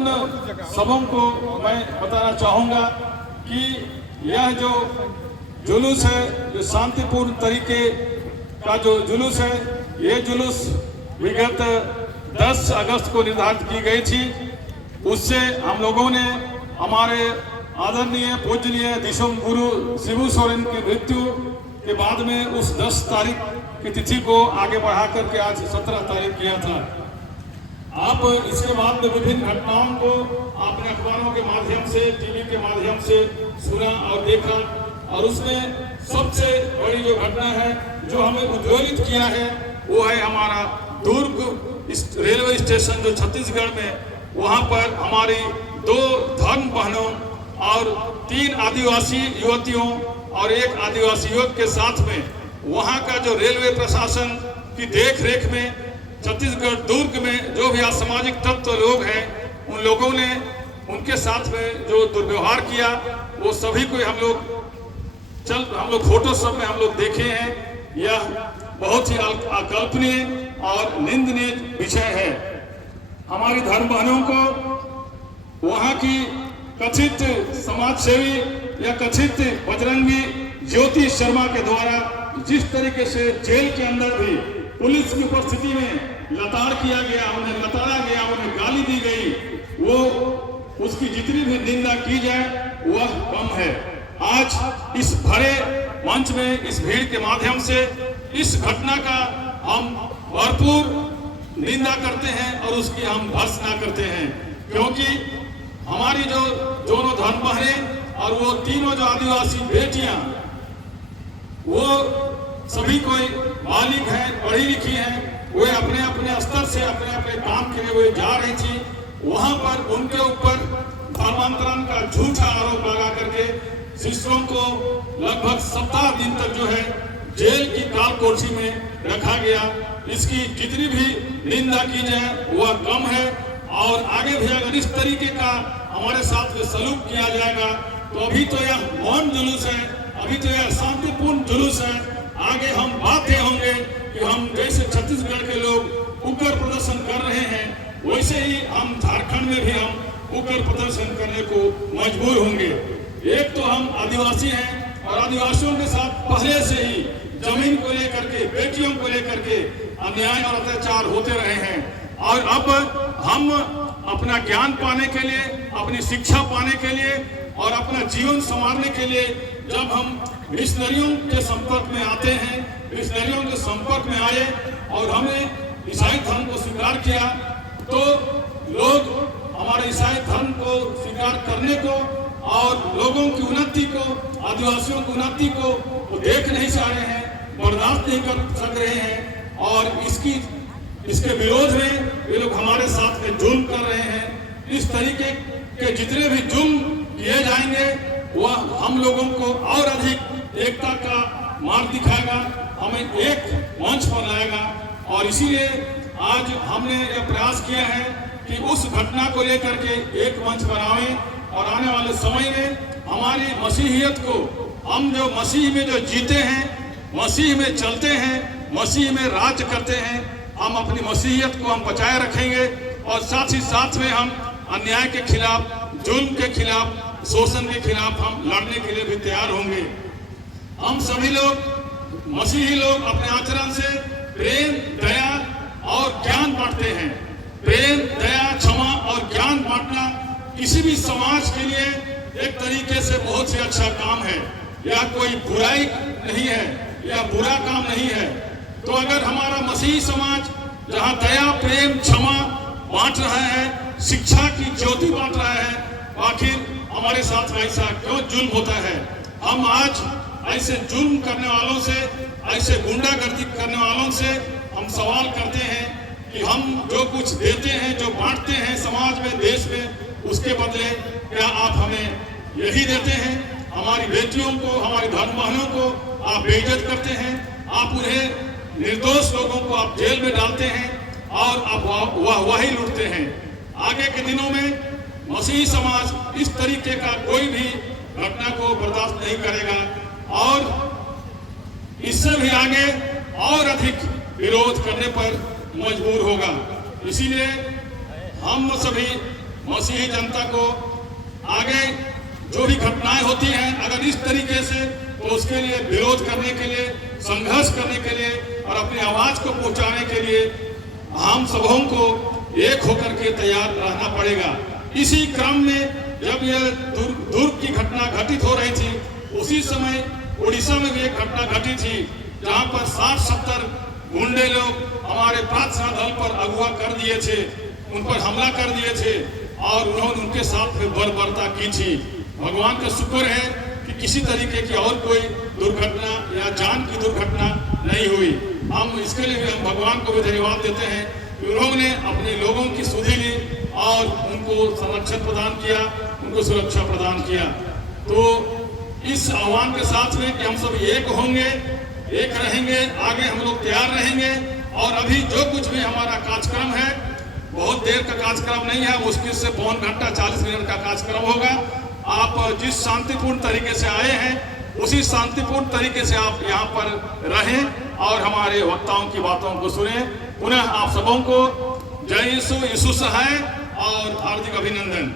सबों को मैं बताना चाहूँगा कि यह जो जुलूस है, जो शांतिपूर्ण तरीके का जो जुलूस है, ये जुलूस विगत 10 अगस्त को निर्धारित की गई थी। उससे हम लोगों ने हमारे आदरणीय पूजनीय दिशोम गुरु शिबू सोरेन की मृत्यु के बाद में उस 10 तारीख की तिथि को आगे बढ़ा करके आज 17 तारीख किया था। आप इसके बाद में विभिन्न घटनाओं को आपने अखबारों के माध्यम से, टीवी के माध्यम से सुना और देखा, और उसमें सबसे बड़ी जो घटना है जो हमें उद्वेलित किया है वो है हमारा दुर्ग रेलवे स्टेशन जो छत्तीसगढ़ में, वहां पर हमारी 2 धर्म बहनों और 3 आदिवासी युवतियों और 1 आदिवासी युवक के साथ में वहां का जो रेलवे प्रशासन की देख रेख में छत्तीसगढ़ दुर्ग में जो भी असामाजिक तत्व लोग हैं, उन लोगों ने उनके साथ में जो दुर्व्यवहार किया, वो सभी को हम लोग फोटो सब में हम लोग देखे हैं। यह बहुत ही अकल्पनीय और निंदनीय विषय है। हमारी धर्म बहनों को वहां की कथित समाज सेवी या कथित बजरंगी ज्योति शर्मा के द्वारा जिस तरीके से जेल के अंदर भी पुलिस की उपस्थिति में लताड़ किया गया, उन्हें लताड़ा गया, उन्हें गाली दी गई, वो उसकी जितनी भी निंदा की जाए वह कम है। आज इस भरे मंच में इस भीड़ के माध्यम से इस घटना का हम भरपूर निंदा करते हैं और उसकी हम भर्त्सना करते हैं, क्योंकि हमारी जो दोनों धर्म बहनें और वो तीनों जो आदिवासी बेटियां, वो सभी कोई बालिग हैं, पढ़ी लिखी हैं, वे अपने अपने स्तर से अपने अपने काम के लिए वे जा रही थी। वहां पर उनके ऊपर धर्मांतरण का झूठा आरोप लगा करके शिष्यों को लगभग 17 दिन तक जो है जेल की काल कोठरी में रखा गया। इसकी जितनी भी निंदा की जाए वह कम है, और आगे भी अगर इस तरीके का हमारे साथ में सलूक किया जाएगा तो अभी तो यह मौन जुलूस है, अभी तो यह शांतिपूर्ण जुलूस है। आगे हम बाध्य होंगे कि हम जैसे छत्तीसगढ़ के लोग उग्र प्रदर्शन कर रहे हैं, वैसे ही हम झारखंड में भी हम उग्र प्रदर्शन करने को मजबूर होंगे। एक तो हम आदिवासी हैं और आदिवासियों के साथ पहले से ही जमीन को लेकर के, बेटियों को लेकर के अन्याय और अत्याचार होते रहे हैं, और अब हम अपना ज्ञान पाने के लिए, अपनी शिक्षा पाने के लिए और अपना जीवन संवारने के लिए जब हम मिशनरियों के संपर्क में आते हैं, मिशनरियों के संपर्क में आए और हमने ईसाई धर्म को स्वीकार किया, तो लोग हमारे ईसाई धर्म को स्वीकार करने को और लोगों की उन्नति को, आदिवासियों की उन्नति को वो देख नहीं चाह रहे हैं, बर्दाश्त नहीं कर सक रहे हैं, और इसके विरोध में ये लोग हमारे साथ में जुल्म कर रहे हैं। इस तरीके के जितने भी जुल्म किए जाएंगे वह हम लोगों को और अधिक एकता का मार्ग दिखाएगा, हमें एक मंच पर लाएगा। और इसीलिए आज हमने यह प्रयास किया है कि उस घटना को लेकर के एक मंच पर आए, और आने वाले समय में हमारी मसीहियत को, हम जो मसीह में जो जीते हैं, मसीह में चलते हैं, मसीह में राज्य करते हैं, हम अपनी मसीहियत को हम बचाए रखेंगे, और साथ ही साथ में हम अन्याय के खिलाफ, जुल्म के खिलाफ, शोषण के खिलाफ हम लड़ने के लिए भी तैयार होंगे। हम सभी लोग मसीही लोग अपने आचरण से प्रेम, दया और ज्ञान बांटते हैं। प्रेम, दया, क्षमा और ज्ञान बांटना किसी भी समाज के लिए एक तरीके से बहुत ही अच्छा काम है, यह कोई बुराई नहीं है, यह बुरा काम नहीं है। तो अगर हमारा मसीही समाज जहाँ दया, प्रेम, क्षमा बांट रहा है, शिक्षा की ज्योति बांट रहा है, आखिर हमारे साथ ऐसा क्यों जुल्म होता है? हम आज ऐसे जुल्म करने वालों से, ऐसे गुंडागर्दी करने वालों से हम सवाल करते हैं कि हम जो कुछ देते हैं, जो बांटते हैं समाज में, देश में, उसके बदले क्या आप हमें यही देते हैं? हमारी बेटियों को, हमारी धर्म बहनों को आप बेइज्जत करते हैं, आप उन्हें निर्दोष लोगों को आप जेल में डालते हैं और आप वाहवाही लूटते हैं। आगे के दिनों में मसीही समाज इस तरीके का कोई भी घटना को बर्दाश्त नहीं करेगा, और इससे भी आगे और अधिक विरोध करने पर मजबूर होगा। इसीलिए हम सभी मसीही जनता को आगे जो भी घटनाएं होती हैं अगर इस तरीके से, तो उसके लिए विरोध करने के लिए, संघर्ष करने के लिए और अपनी आवाज को पहुंचाने के लिए हम सबों को एक होकर के तैयार रहना पड़ेगा। इसी क्रम में जब यह दुर्ग की घटना घटित हो रही थी, उसी समय उड़ीसा में भी एक घटना घटी थी जहां पर 60-70 गुंडे लोग हमारे प्रार्थना दल पर अगवा कर दिए थे, उन पर हमला कर दिए थे और उन्होंने उनके साथ बर्बरता की थी। भगवान का शुक्र है कि किसी तरीके की और कोई दुर्घटना या जान की दुर्घटना नहीं हुई। हम इसके लिए भी हम भगवान को भी धन्यवाद देते हैं कि उन्होंने अपने लोगों की सुधि ली और उनको संरक्षण प्रदान किया, उनको सुरक्षा प्रदान किया। तो इस आह्वान के साथ में कि हम सब एक होंगे, एक रहेंगे, आगे हम लोग तैयार रहेंगे। और अभी जो कुछ भी हमारा कार्यक्रम है, बहुत देर का कार्यक्रम नहीं है, मुश्किल से पौन घंटा 40 मिनट का कार्यक्रम होगा। आप जिस शांतिपूर्ण तरीके से आए हैं उसी शांतिपूर्ण तरीके से आप यहाँ पर रहें और हमारे वक्ताओं की बातों को सुने। पुनः आप सबों को जय यीशु, यीशु सहाय और हार्दिक अभिनंदन।